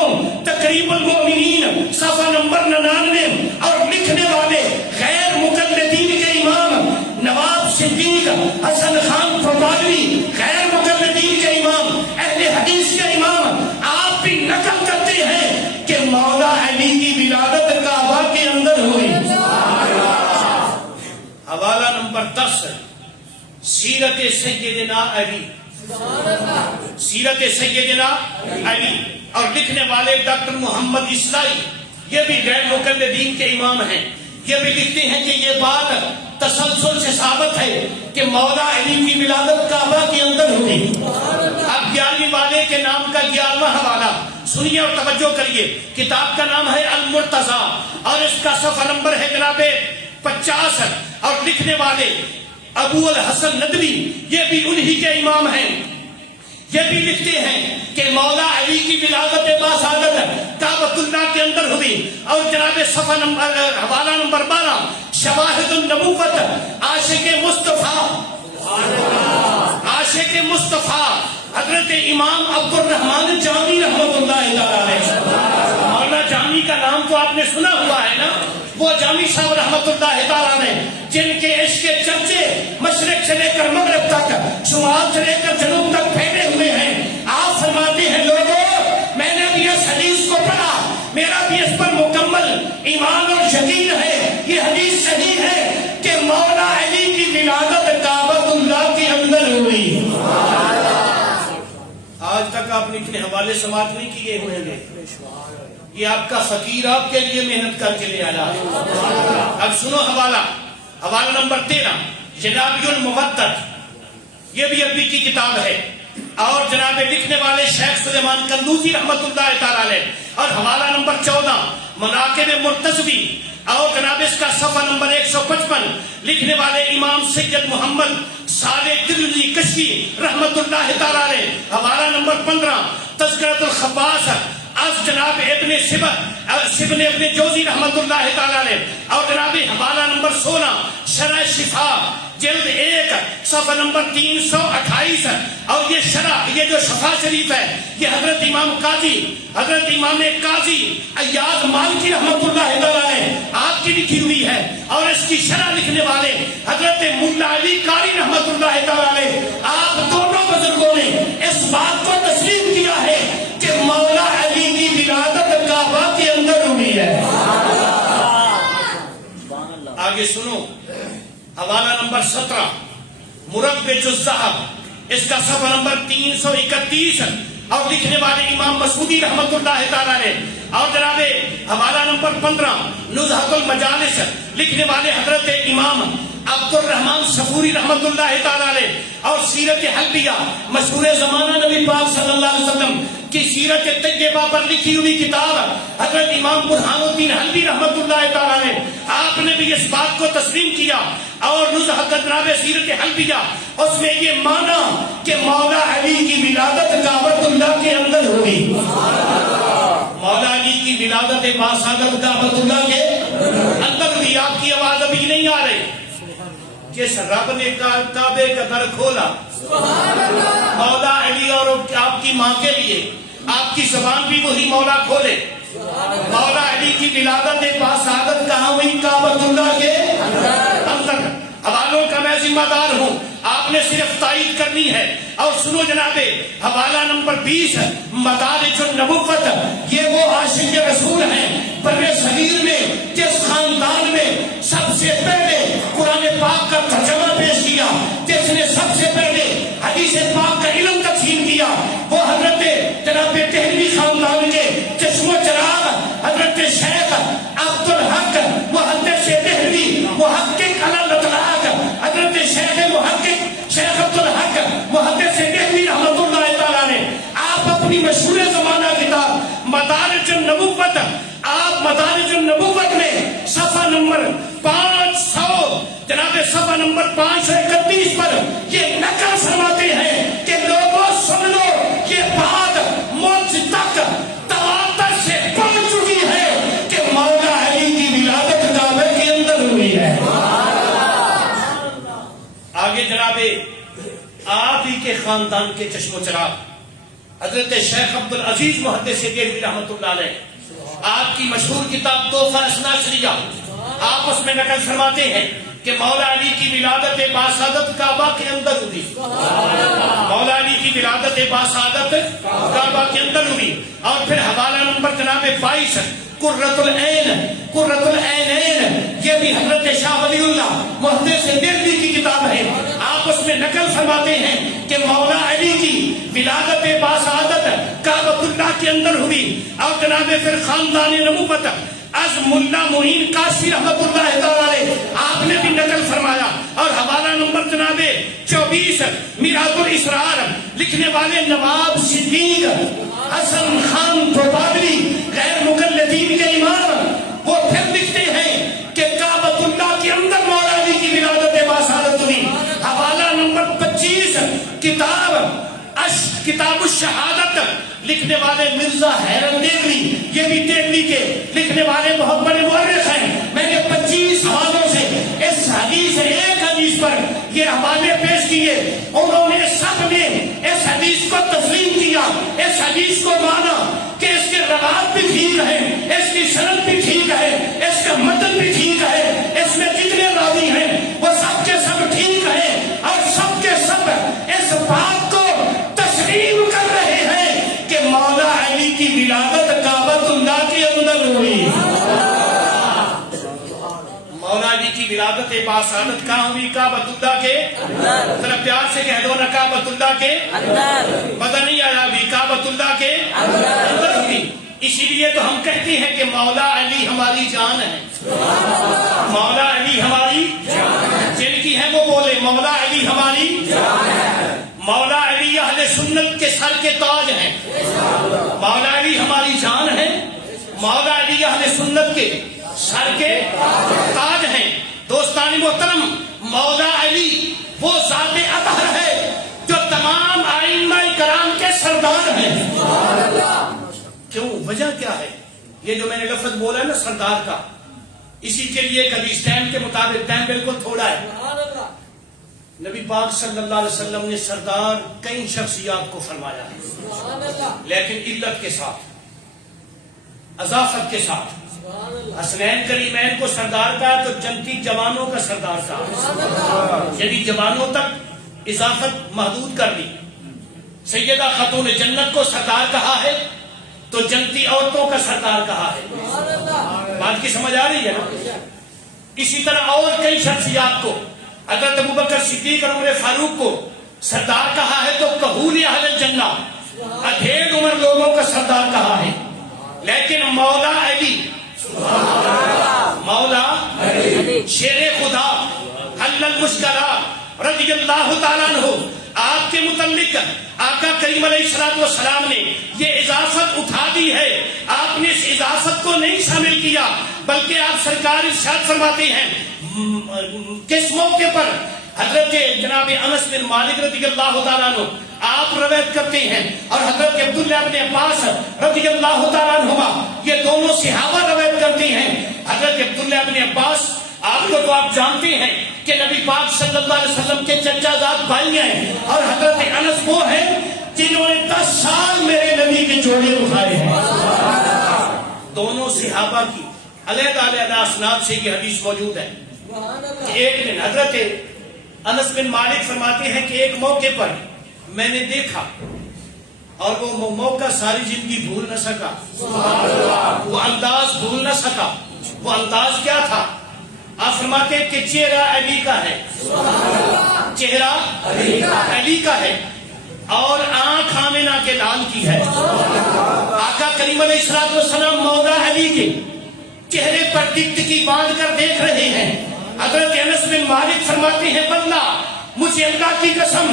تقریب المؤمنین صفحہ نمبر 99، اور لکھنے والے غیر مقلدین کے امام نواب صدیق حسن خان پروالوی، غیر مقلدین کے امام، اہل حدیث کے امام، آپ بھی نقل کرتے ہیں کہ مولا علی کی ولادت کعبہ کے اندر ہوئی۔ حوالہ نمبر 10 سیرت سیدنا علی، سیرت سیدنا علی، اور لکھنے والے ڈاکٹر محمد اصلاحی، یہ بھی غیر مقلدین کے امام ہیں، یہ بھی لکھتے ہیں کہ یہ بات تسلسل سے ثابت ہے کہ مولا علی کی ولادت کعبہ کے اندر ہوئی۔ اب 11ویں والے کے نام کا 11واں حوالہ سنیے اور توجہ کریے، کتاب کا نام ہے المرتضی، اور اس کا صفحہ نمبر ہے جناب 50، اور لکھنے والے ابو الحسن ندوی، یہ بھی انہی کے امام ہیں، یہ بھی لکھتے ہیں کہ مولا علی کی ولادت باسادت کعبۃ اللہ کے اندر ہوئی، اور جناب صفحہ نمبر حوالہ نمبر 12 شواہد النبوت عاشق مصطفیٰ، عاشق مصطفیٰ حضرت امام عبد الرحمن جامی رحمت اللہ تعالیٰ علیہ۔ مولانا جامی کا نام تو آپ نے سنا ہوا ہے نا، وہ جامی صاحب رحمت اللہ تعالیٰ نے، جن کے عشق کے چرچے مشرق سے لے کر مغرب تک، شمال سے لے کر جنوب تک پھیلے ہوئے ہیں۔ آپ فرماتے ہیں لوگوں، میں نے بھی اس حدیث کو پڑھا، میرا بھی اس پر مکمل ایمان اور یقین ہے، یہ حدیث صحیح ہے، اتنے حوالے سماعت نہیں کیے ہوئے گے. یہ آپ کا فقیر آپ کے لیے محنت کر کے لے آیا. اب سنو حوالہ نمبر 13 جناب المودت. یہ بھی عربی کی کتاب ہے اور جناب لکھنے والے شیخ سلیمان قندوزی رحمت اللہ تعالی علیہ. اور حوالہ نمبر 14 مناقب مرتضوی اور جناب اس کا صفحہ نمبر 155 لکھنے والے امام سید محمد صالح ترمذی کشی رحمت اللہ تعالی علیہ. حوالہ نمبر 15 تذکرۃ الخواص از جناب ابن ابن جوزی رحمت اللہ تعالی علیہ. اور جناب حوالہ نمبر 16 شرح شفا جلد 1 صفحہ نمبر 328. اور یہ شرح یہ جو شفا شریف ہے یہ حضرت امام قاضی ایاز مالکی رحمت اللہ تعالی علیہ آپ کی لکھی ہوئی ہے. اور اس کی شرح لکھنے والے حضرت ملا علی قاری رحمت اللہ تعالی علیہ. آپ دونوں بزرگوں نے اس بات کو تسلیم کیا ہے کہ مولا علی کی ولادت کعبہ کے اندر ہوئی ہے. آگے سنو حوالہ نمبر 17 مربج الذہب اس کا صفحہ نمبر 331 اور لکھنے والے امام مسعودی رحمت اللہ تعالی علیہ. اور جناب حوالہ نمبر 15 نزہۃ المجالس لکھنے والے حضرت امام عبد الرحمن صفوری رحمت اللہ تعالی علیہ. اور سیرت حلبیہ مشہور زمانہ نبی پاک صلی اللہ علیہ وسلم کی سیرت طیبہ پر لکھی ہوئی کتاب حضرت امام برہان الدین حلبی رحمت اللہ تعالی علیہ. آپ نے بھی اس بات کو تسلیم کیا. اور نزہۃ جناب سیرت حلبیہ اس میں یہ مانا کہ مولا علی کی ولادت کعبۃ اللہ کے اندر ہوئی. مولا علی کی ولادت باسعادت کعبۃ اللہ کے اندر ہوئی. آپ کی آواز ابھی نہیں آ رہی. جس رب نے کعبے کا در کھولا مولا علی اور آپ کی ماں کے لیے آپ کی زبان بھی وہی مولا کھولے. مولا علی کی ولادت باسعادت کہاں ہوئی؟ کعبۃ اللہ کے اندر. حوالوں کا میں ذمہ دار ہوں، آپ نے صرف تائید کرنی ہے. اور سنو جناب حوالہ نمبر 20 مدارج النبوت. یہ وہ عاشق رسول ہیں بر صغیر میں جس خاندان میں سب سے پہلے قرآن پاک کا ترجمہ پیش کیا، جس نے سب سے پہلے حدیث پاک کا علم تقسیم کیا، وہ حضرت جناب دہلوی خاندان کے چشم و چراغ حضرت شیخ عبد الحق محدث دہلوی محقق علی الاطلاق حضرت شیخ محقق شیخ عبد الحق محدث دہلوی رحمت اللہ تعالی علیہ. آپ اپنی مشہور زمانہ کتاب مدارج النبوت آپ مدارج النبوت میں صفحہ نمبر 500 جناب صفحہ نمبر 531 پر یہ نقل فرماتے ہیں کہ لوگوں سن لو یہ بات مجھ تک تواتر سے پہنچ چکی ہے کہ مولا علی کی ولادت کعبے کے اندر ہوئی ہے. آگے جناب آپ ہی کے خاندان کے چشم و چراغ حضرت شیخ عبد العزیز محدث دہلوی رحمت اللہ علیہ. آپ کی مشہور کتاب تحفہ اثنا عشریہ آپ اس میں نقل فرماتے ہیں کہ مولا علی کی ولادت باسعادت کعبہ کے اندر ہوئی. مولا علی کی ولادت باسعادت کعبہ کے اندر ہوئی. اور پھر حوالہ نمبر جناب 22 قرۃ العینین یہ بھی حضرت شاہ ولی اللہ محدث دہلوی کی کتاب ہے. آپ اس میں نقل فرماتے ہیں کہ مولا علی کی ولادت باسعادت کعبۃ اللہ کے اندر ہوئی. اور جناب پھر خاندان نبوت از ملا معین کاشفی رحمت اللہ تعالی علیہ آپ نے بھی نقل فرمایا. اور حوالہ نمبر جناب 24 میراث الاسرار لکھنے والے نواب صدیق حسن خان توبابلی غیر مقلدین کے امام وہ پھر لکھتے ہیں کہ کعبۃ اللہ کے اندر مولا علی کی ولادت باسعادت ہوئی. حوالہ نمبر 25 کتاب الشہادت لکھنے والے مرزا حیرت دہلوی یہ بھی دہلوی کے لکھنے والے بہت بڑے مورخ ہیں. میں نے 25 حوالوں سے اس حدیث ایک حدیث پر یہ حوالے پیش کیے. انہوں نے سب نے اس حدیث کو تسلیم کیا، اس حدیث کو مانا کہ اس کے روایت بھی ٹھیک ہے، اس کی سند بھی ٹھیک ہے، اس کا متن بھی ٹھیک ہے، اس میں جتنے راوی ہیں وہ سب کے سب ٹھیک ہے. اور سب کے سب اس بات کو تسلیم کر رہے ہیں کہ مولا علی کی ولادت کعبۃ اللہ کے اندر ہوئی. مولا علی کی کی ولادت باسعادت کہاں ہوئی؟ کعبۃ اللہ کے اندر. ذرا پیار سے کہہ دو نا، کعبۃ اللہ کے اندر. مزہ نہیں آیا ابھی؟ کعبۃ اللہ کے اندر ہوئی. اسی لیے تو ہم کہتے ہیں کہ مولا علی ہماری جان ہے. مولا علی ہماری جن کی ہے وہ بولے مولا علی ہماری جان ہے. مولا علی اہل سنت کے سر کے تاج ہیں. مولا علی ہماری جان ہے. مولا علی اہل سنت کے سر کے تاج ہیں. دوستان محترم، مولا علی وہ ذات اطہر ہے جو تمام ائمہ کرام کے سردار ہیں. کیوں؟ وجہ کیا ہے؟ یہ جو میں نے لفظ بولا ہے نا سردار کا، اسی کے لیے ایک حدیث ٹائم کے مطابق، ٹائم بالکل تھوڑا ہے، نبی پاک صلی اللہ علیہ وسلم نے سردار کئی شخصیات کو فرمایا ہے، لیکن علت کے ساتھ، اضافت کے ساتھ. حسنین کریمین کو سردار کہا تو جنتی جوانوں کا سردار کہا، یعنی جوانوں تک اضافت محدود کر دی. سیدہ خاتون جنت کو سردار کہا ہے تو جنتی عورتوں کا سردار کہا ہے. بات کی سمجھ آ رہی ہے نا؟ اسی طرح اور کئی شخصیات کو، حضرت ابوبکر صدیق اور عمر فاروق کو سردار کہا ہے تو کہول اہل جنہ، ادھیڑ عمر لوگوں کا سردار کہا ہے. لیکن مولا علی، مولا شیر خدا حل المشکلات رضی اللہ تعالیٰ عنہ، آپ کے متعلق آقا کریم علیہ الصلوۃ والسلام نے یہ اضافت اٹھا دی ہے. آپ نے اس اضافت کو نہیں شامل کیا، بلکہ آپ سرکار ارشاد فرماتے ہیں کس موقع پر؟ حضرت جناب انس بن مالک رضی اللہ تعالیٰ عنہ آپ روایت کرتے ہیں، اور حضرت عبداللہ بن عباس رضی اللہ تعالیٰ عنہما یہ دونوں صحابہ روایت کرتے ہیں. حضرت عبداللہ بن عباس آپ کو تو آپ جانتے ہیں کہ نبی پاک صلی اللہ علیہ وسلم کے چچا زاد بھائی ہیں، اور حضرت انس وہ ہیں جنہوں نے 10 سال میرے نبی کے جوڑے اٹھائے ہیں. دونوں صحابہ کی علیحدہ علیحدہ اسناد سے یہ حدیث موجود ہے. ایک دن حضرت انس بن مالک فرماتے ہیں کہ ایک موقع پر میں نے دیکھا، اور وہ موقع ساری زندگی بھول نہ سکا، وہ انداز بھول نہ سکا. وہ انداز کیا تھا؟ آپ فرماتے ہیں کہ چہرہ علی کا ہے، چہرہ علی کا ہے، اور آنکھ آمنہ کے لال کی ہے. آقا کریم علیہ الصلوۃ والسلام مولا علی کے چہرے پر ٹکٹکی باندھ کر دیکھ رہے ہیں. حضرت انس بن مالک فرماتے ہیں واللہ مجھے اللہ کی قسم،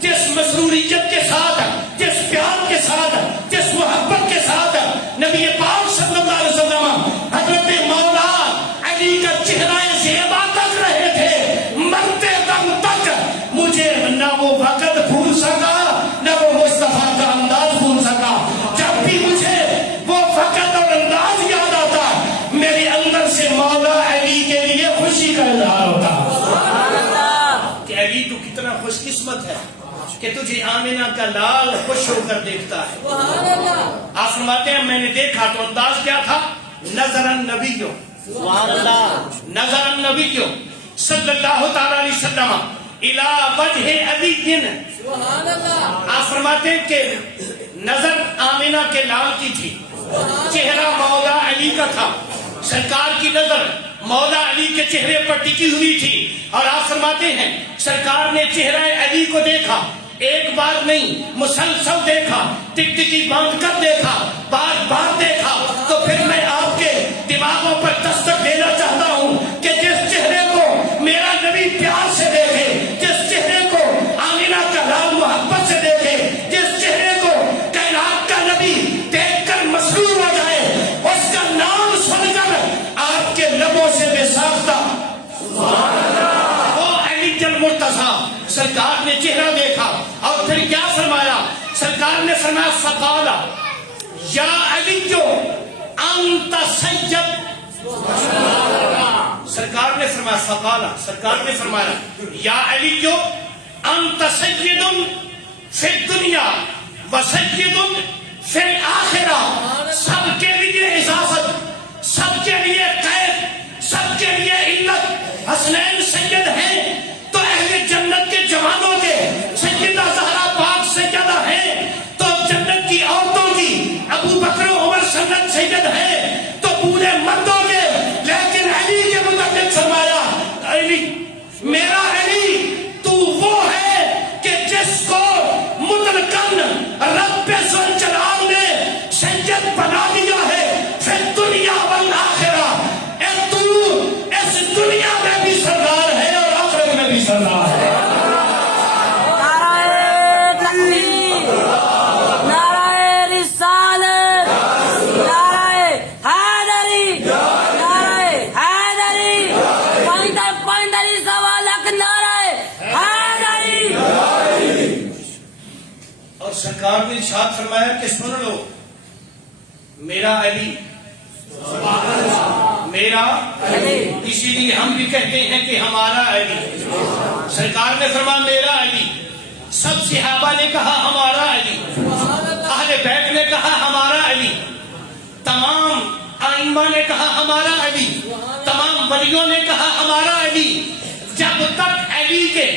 جس مسروریت کے ساتھ، جس پیار کے ساتھ، جس محبت کے ساتھ نبی پاک صلی اللہ علیہ وسلم حضرت مولا علی کا چہرہ زیبا تک رہے تھے، مرتے دم تک مجھے نہ وہ وقت بھول سکا، نہ وہ مصطفیٰ کا انداز بھول سکا. جب بھی مجھے وہ وقت اور انداز یاد آتا، میرے اندر سے مولا علی کے لیے خوشی کا اظہار ہوتا کہ علی تو کتنا خوش قسمت ہے کہ تجھے آمنہ کا لال خوش ہو کر دیکھتا ہے. آپ فرماتے ہیں میں نے دیکھا تو انداز کیا تھا؟ نظر النبی، نظر النبی صلی اللہ تعالی علیہ وسلم الی وجہ علی. آپ فرماتے ہیں کہ نظر آمنہ کے لال کی تھی، چہرہ مولا علی کا تھا. سرکار کی نظر مولا علی کے چہرے پر ٹکی ہوئی تھی، اور آپ فرماتے ہیں سرکار نے چہرہ علی کو دیکھا، ایک بار نہیں مسلسل دیکھا، ٹکٹکی باندھ کر دیکھا، بار بار دیکھا. تو پھر میں آپ کے دماغوں پر دستک دینا چاہتا ہوں کہ جس چہرے کو میرا نبی پیار سے دیکھے، جس چہرے کو آمنہ کا لال محبت سے دیکھے، جس چہرے کو کائنات کا نبی دیکھ کر مسرور ہو جائے، اس کا نام سن کر آپ کے لبوں سے بے ساختہ وہ علی المرتضیٰ. سرکار نے چہرہ دیکھا اور پھر کیا فرمایا؟ سرکار نے فرمایا فقال یا علی جو انت سید. سرکار نے فرمایا فقال، سرکار نے فرمایا یا علی جو انت سید فی الدنیا و سید فی الآخرہ. سب کے لیے اضافت، سب کے لیے قید، سب کے لیے علت. حسنین سید ہیں تو اہل جنت کے جوانوں کے، سیدہ زہرا پاک سیدہ ہیں تو جنت کی عورتوں کی، ابو بکر و عمر سنت سید ہیں تو پورے مردوں کے. لیکن علی کے متعلق فرمایا میرا علی، میرا علی، اسی لیے ہم بھی کہتے ہیں کہ ہمارا علی۔ سرکار نے فرمایا میرا علی، سب صحابہ نے کہا ہمارا علی، اہل بیت نے کہا ہمارا علی، تمام ائمہ نے کہا ہمارا علی، تمام ولیوں نے کہا ہمارا علی۔ جب تک علی کے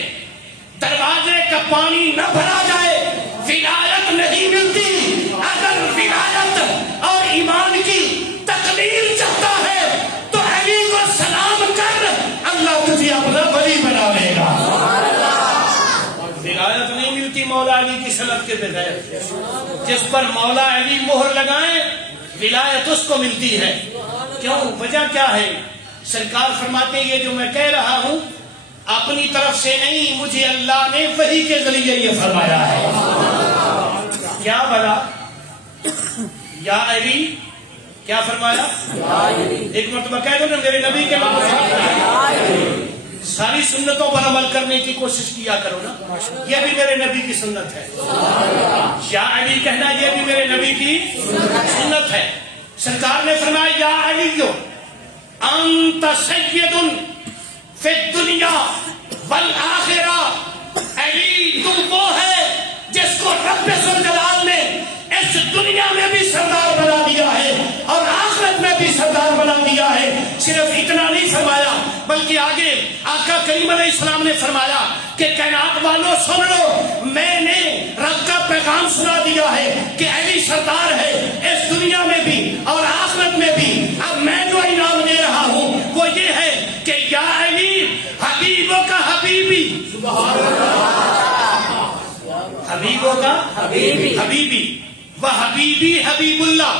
دروازے کا پانی نہ بھرا جائے ولایت نہیں ملتی۔ اگر ولایت اور ایمان کی تقدیر چاہتا ہے تو علی کو سلام کر، اللہ تجھے اپنا ولی بنا لے گا۔ ولایت نہیں ملتی مولا علی کی صلوات کے بغیر۔ جس پر مولا علی مہر لگائیں ولایت اس کو ملتی ہے۔ کیوں؟ وجہ کیا ہے؟ سرکار فرماتے ہیں یہ جو میں کہہ رہا ہوں اپنی طرف سے نہیں، مجھے اللہ نے وحی کے ذریعے یہ فرمایا ہے۔ کیا بلا؟ یا علی، کیا فرمایا؟ ایک مرتبہ کہہ دو نا میرے نبی کے بعد ساری سنتوں پر عمل کرنے کی کوشش کیا کرو نا، یہ بھی میرے نبی کی سنت ہے۔ یا علی کہنا یہ بھی میرے نبی کی سنت ہے۔ سرکار نے فرمایا یا علی انت سید فی الدنیا والآخرہ، علی تو وہ ہے جس کو رب ذوالجلال نے اس دنیا میں بھی سردار بنا دیا ہے اور آخرت میں بھی سردار بنا دیا ہے۔ صرف اتنا نہیں فرمایا بلکہ آگے آقا کریم علیہ السلام نے فرمایا کہ کائنات والوں سن لو، میں نے رب کا پیغام سنا دیا ہے کہ علی سردار ہے اس دنیا میں بھی اور آخرت میں بھی۔ اب میں جو انعام دے رہا ہوں وہ یہ ہے کہ یا علی حبیبوں کا حبیبی، حبیبوں کا حبیبی، وہ حبیبی حبیب اللہ،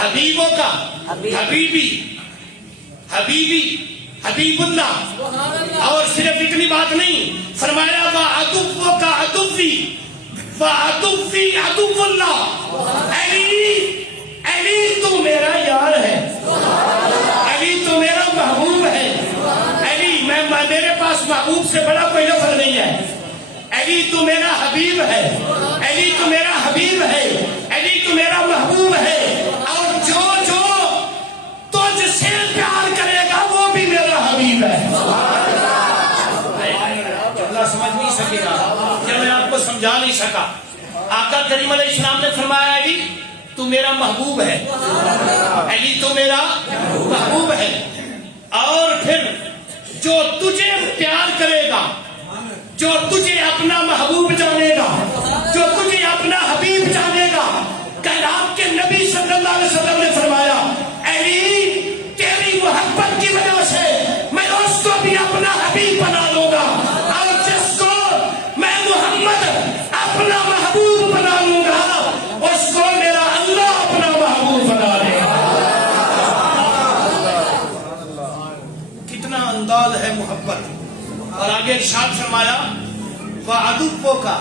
حبیبوں کا حبیبی، حبیبی حبیب اللہ۔ اور صرف اتنی بات نہیں، فرمایا وہ عدو کا عدوی، وہ عدوی عدو اللہ۔ علی، علی تو میرا یار ہے، علی تو میرا محبوب ہے۔ علی میرے پاس محبوب سے بڑا کوئی لفظ نہیں ہے۔ علی تو میرا حبیب ہے، علی تو میرا حبیب ہے، علی تو میرا محبوب ہے، اور جو جو تجھ سے پیار کرے گا وہ بھی میرا حبیب ہے۔ اللہ سمجھ نہیں سکے گا جب میں آپ کو سمجھا نہیں سکا۔ آقا کریم علیہ السلام نے فرمایا علی تو میرا محبوب ہے، علی تو میرا محبوب ہے، اور پھر جو تجھے پیار کرے گا، جو تجھے اپنا محبوب جانے گا، جو تجھے اپنا حبیب جانے گا، کائنات کے نبی صلی اللہ علیہ وسلم نے فرمایا علی تیری محبت کی وجہ سے میں اس کو بھی اپنا حبیب بنا لوں گا، اور جس کو میں محمد اپنا محبوب بنا لوں گا اس کو میرا اللہ اپنا محبوب بنا لے گا۔ کتنا انداز ہے محبت۔ اور آگے ارشاد فرمایا وعدو کا،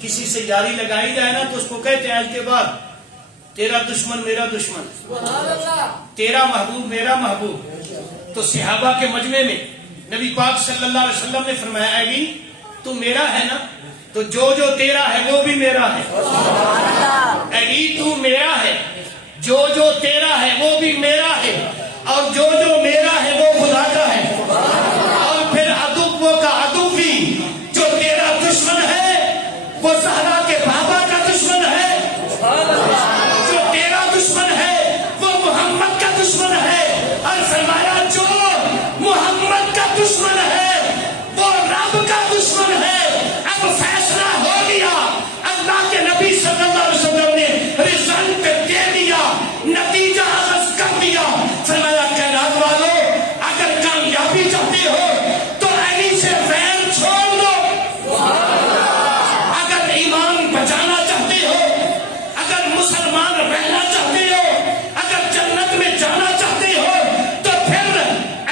کسی سے یاری لگائی جائے نا تو اس کو کہتے ہیں آج کے بعد تیرا دشمن میرا دشمن، تیرا محبوب میرا محبوب۔ تو صحابہ کے مجمع میں نبی پاک صلی اللہ علیہ وسلم نے فرمایا علی تو میرا ہے نا، تو جو جو تیرا ہے وہ بھی میرا ہے۔ علی تو میرا ہے، جو جو تیرا ہے وہ بھی میرا ہے، اور جو جو میرا ہے وہ خدا کا ہے۔ اور پھر عدو کا عدوی، جو تیرا دشمن ہے وہ زہرا کے بابا کا دشمن ہے، جو تیرا دشمن ہے وہ محمد کا دشمن ہے، اور فرمایا جو محمد کا دشمن ہے وہ رب کا دشمن ہے۔ اب فیصلہ ہو گیا، اللہ کے نبی صلی اللہ علیہ وسلم نے رزلٹ دے دیا، نتیجہ اخذ کر دیا۔ فرمایا کائنات والوں اگر کامیابی چاہتے ہو تو علی سے ویر چھوڑ دو، اگر ایمان بچانا چاہتے ہو، اگر مسلمان رہنا چاہتے ہو، اگر جنت میں جانا چاہتے ہو تو پھر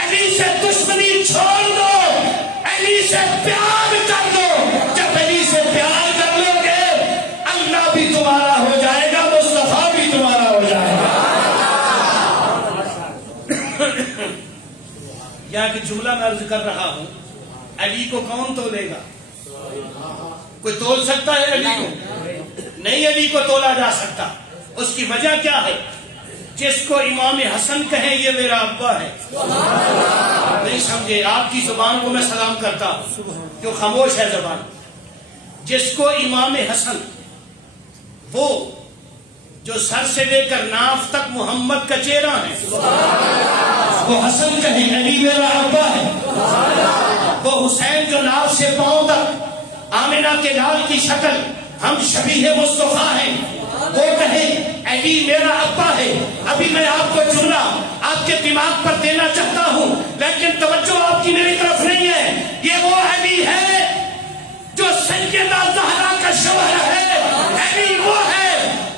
علی سے دشمنی چھوڑ دو، علی سے پیار کر دو۔ جب علی سے پیار کر لو گے اللہ بھی تمہارا ہو جائے گا، مصطفیٰ بھی تمہارا ہو جائے گا۔ یا کہ جملہ میں عرض کر رہا ہوں علی کو کون تولے گا؟ کوئی تول سکتا ہے علی کو؟ نہیں علی کو تولا جا سکتا. اس کی وجہ کیا ہے؟ جس کو امام حسن کہیں یہ میرا ابا ہے. نہیں سمجھے؟ آپ کی زبان کو میں سلام کرتا ہوں جو خاموش ہے زبان. جس کو امام حسن وہ جو سر سے لے کر ناف تک محمد کا چہرہ ہے وہ حسن کہیں علی میرا ابا ہے. وہ حسین جو ناف سے پاؤں تک آمنہ کے لال کی شکل ہم شبیہ مصطفیٰ ہیں وہ کہیں علی میرا ابا ہے. ابھی میں آپ کو جملہ آپ کے دماغ پر دینا چاہتا ہوں لیکن توجہ آپ کی میری طرف نہیں ہے. یہ وہ علی ہے جو سیدہ زہرا کا شوہر ہے. علی وہ ہے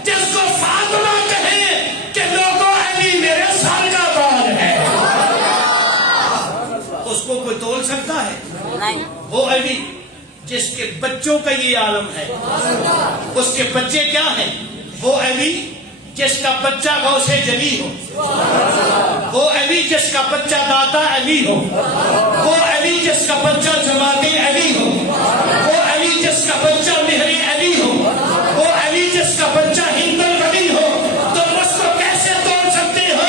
جس کو فاطمہ کہیں کہ لوگوں علی میرے سر کا تاج ہے. اس کو کوئی تول سکتا ہے؟ وہ علی جس کے بچوں کا یہ عالم ہے. اس کے بچے کیا ہیں؟ وہ علی جس کا بچہ غوث جلی ہو. وہ علی جس کا بچہ داتا علی ہو. وہ علی جس کا بچہ جماعت علی ہو. وہ علی جس کا بچہ مہر علی ہو. وہ علی جس کا بچہ ہند الولی ہو. تم اس کو کیسے توڑ سکتے ہو؟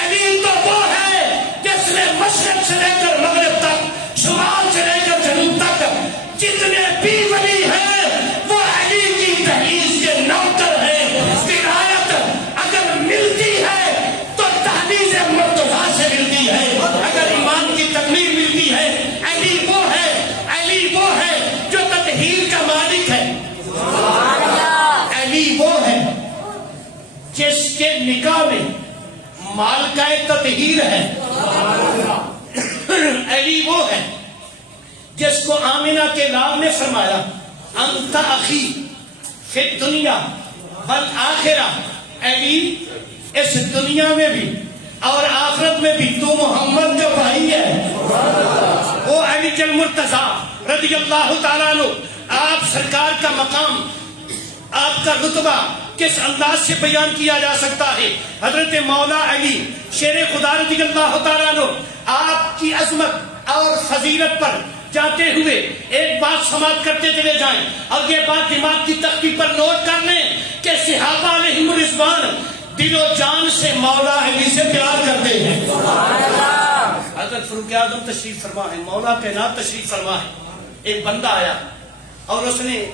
علی تو وہ ہے جس نے مشرق سے لے کر مغرب تک شمال سے لے کر جنوب تک جتنے بھی ولی ہیں وہ علی کی دہلیز کے نوکر ہیں. ولایت اگر ملتی ہے تو تحلیز مرتضیٰ سے ملتی ہے. اگر ایمان کی تکمیل ملتی ہے علی وہ ہے. علی وہ ہے جو تطہیر کا مالک ہے. علی وہ ہے جس کے نکاح میں مالکہ تطہیر ہے. علی وہ ہے جس کو آمنہ کے لال نے فرمایا انت اخی فی الدنیا والآخرہ. علی اس دنیا میں بھی اور آخرت میں بھی تو محمد کا بھائی ہے. وہ علی المرتضیٰ رضی اللہ تعالیٰ عنہ. آپ سرکار کا مقام آپ کا رتبہ کس انداز سے بیان کیا جا سکتا ہے؟ حضرت مولا علی شیر خدا رضی اللہ تعالیٰ عنہ آپ کی عظمت اور فضیلت پر جاتے ہوئے ایک بات سماعت کرتے چلے جائیں اور یہ بات دماغ کی تختی پر نوٹ کر لیں کہ صحابہ علیہم الرضوان دل و جان سے مولا علی سے پیار کرتے ہیں. حضرت فاروق اعظم تشریف فرما ہے. مولا کائنات تشریف فرما ہے. ایک بندہ آیا اور اس نے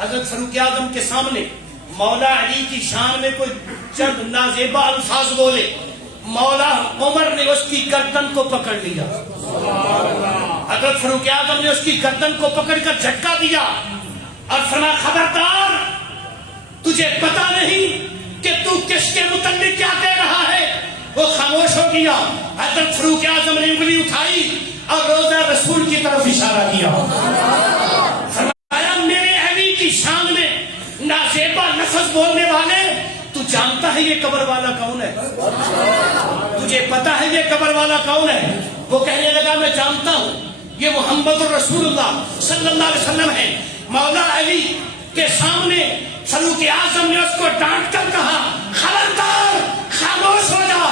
حضرت فاروق اعظم کے سامنے مولا علی کی شان میں کوئی چند نازیبا الفاظ بولے. مولا عمر نے اس کی گردن کو پکڑ لیا. حضرت فاروق اعظم نے اس کی گردن کو پکڑ کر جھٹکا دیا اور فرمایا خبردار تجھے پتا نہیں کہ تو کس کے متعلق کیا کہہ رہا ہے. وہ خاموش ہو گیا. حضرت فاروق اعظم نے انگلی اٹھائی اور روضہ رسول کی طرف اشارہ کیا. فرمایا میرے علی کی شان میں نازیبا لفظ بولنے والے تو جانتا ہے یہ قبر والا کون ہے؟ تجھے پتا ہے یہ قبر والا کون ہے؟ وہ کہنے لگا میں جانتا ہوں یہ محمد الرسول اللہ صلی اللہ علیہ وسلم ہے. مولا علی کے سامنے فاروق اعظم نے اس کو ڈانٹ کر کہا خبردار خاموش ہو جا.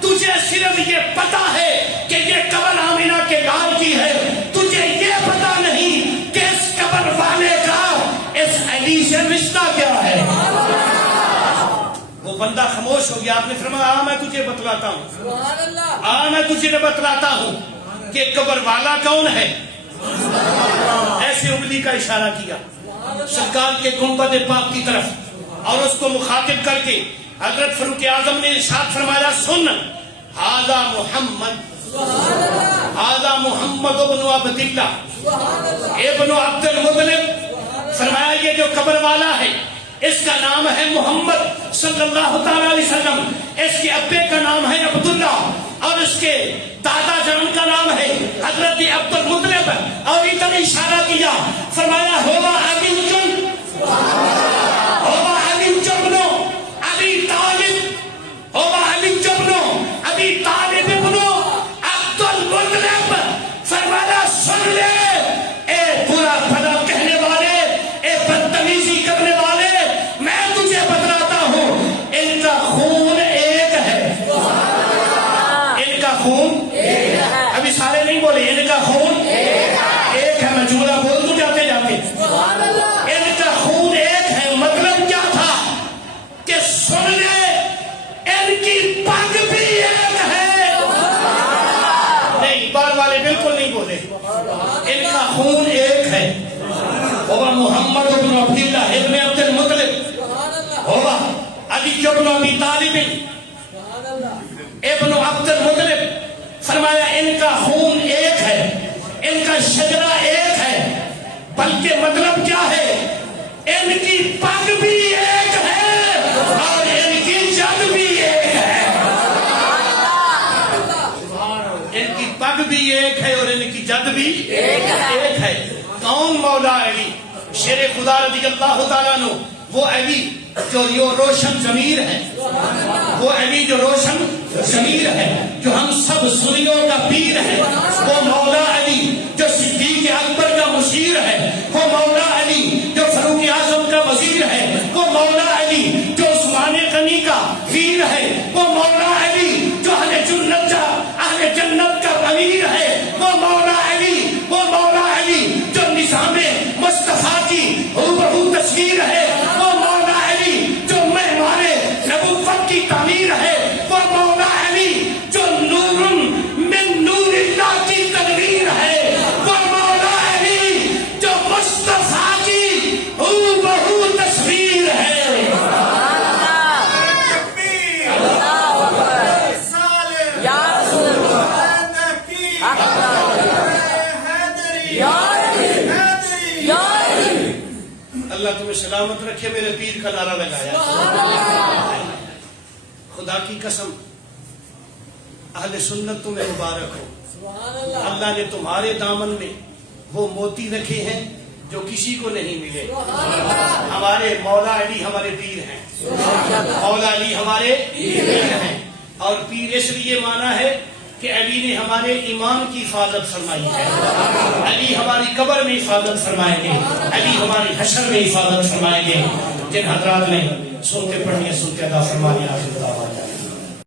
تجھے صرف یہ پتا ہے کہ یہ قبر آمنہ کے لال کی ہے. تجھے یہ پتا نہیں کہ اس قبر والے کا اس علی سے رشتہ کیا ہے. وہ بندہ خاموش ہو گیا. آپ نے فرمایا میں تجھے بتلاتا ہوں. میں تجھے بتلاتا ہوں کہ قبر والا کون ہے. ایسے انگلی کا اشارہ کیا سرکار کے گنبد پاک کی طرف اور اس کو مخاطب کر کے حضرت فاروق اعظم نے ارشاد فرمایا سن ھذا محمد ابن عبد اللہ ابن عبد المطلب. فرمایا یہ جو قبر والا ہے اس کا نام ہے محمد صلی اللہ تعالی علیہ وسلم. اس کے ابے کا نام ہے عبداللہ اور اس کے دادا جان کا نام ہے حضرت عبد المطلب. اور ادھر اشارہ کیا فرمایا ہوا علی جبنو علی طالب ہوا علی جبنو علی طالب ابنو عبد المطلب. فرمایا سن لے اے برا بھلا کہنے والے اے بدتمیزی کرنے والے میں تجھے بتلاتا ہوں ان کا خون ایک ہے. ان کا خون ابھی سارے نہیں بولے ان کا خون ایک ہے. میں جملہ بول دوں جاتے جاتے ان کا خون ایک ہے. مطلب ابن ابی طالب ابن عبد المطلب، فرمایا ان کا خون ایک ہے، ان کا شجرہ ایک ہے، بلکہ مطلب کیا ہے، ان کی پگ بھی ایک ہے اور ان کی جد بھی ایک ہے۔ ان کی پگ بھی ایک ہے اور ان کی جد بھی ایک ہے۔ کون مولا علی؟ شیر خدا رضی اللہ تعالیٰ عنہ، وہ علی جو روشن ضمیر ہے، وہ علی جو روشن ضمیر ہے، جو ہم سب سنیوں کا پیر ہے، وہ مولا علی جو صدیق اکبر کا مشیر ہے، وہ مولا علی جو فاروق اعظم کا وزیر ہے، وہ مولا علی جو عثمان غنی کا ویر ہے، وہ مولا علی جو اہل جنت کا امیر ہے، وہ مولا علی جو نظام مصطفیٰ کی ہو تصویر ہے، وہ مولا علی جو معمار نبوت کی تعمیر ہے، وہ مولا علی جو نور من نور اللہ کی تنویر ہے، وہ مولا علی جو مصطفیٰ کی ہو تصویر ہے۔ اللہ تمہیں سلامت رکھے، میرے پیر کا نعرہ لگایا۔ خدا کی قسم، اہل سنت تمہیں مبارک ہو، اللہ نے تمہارے دامن میں وہ موتی رکھے ہیں جو کسی کو نہیں ملے۔ ہمارے مولا علی ہمارے پیر ہیں، مولا علی ہمارے پیر ہیں، اور پیر اس لیے مانا ہے کہ علی نے ہمارے ایمان کی حفاظت فرمائی ہے، علی ہماری قبر میں حفاظت فرمائیں گے، علی ہماری حشر میں حفاظت فرمائیں گے۔ جن حضرات نے سنتے پڑھنی سنتے ادا فرمانی، آخر دعوانا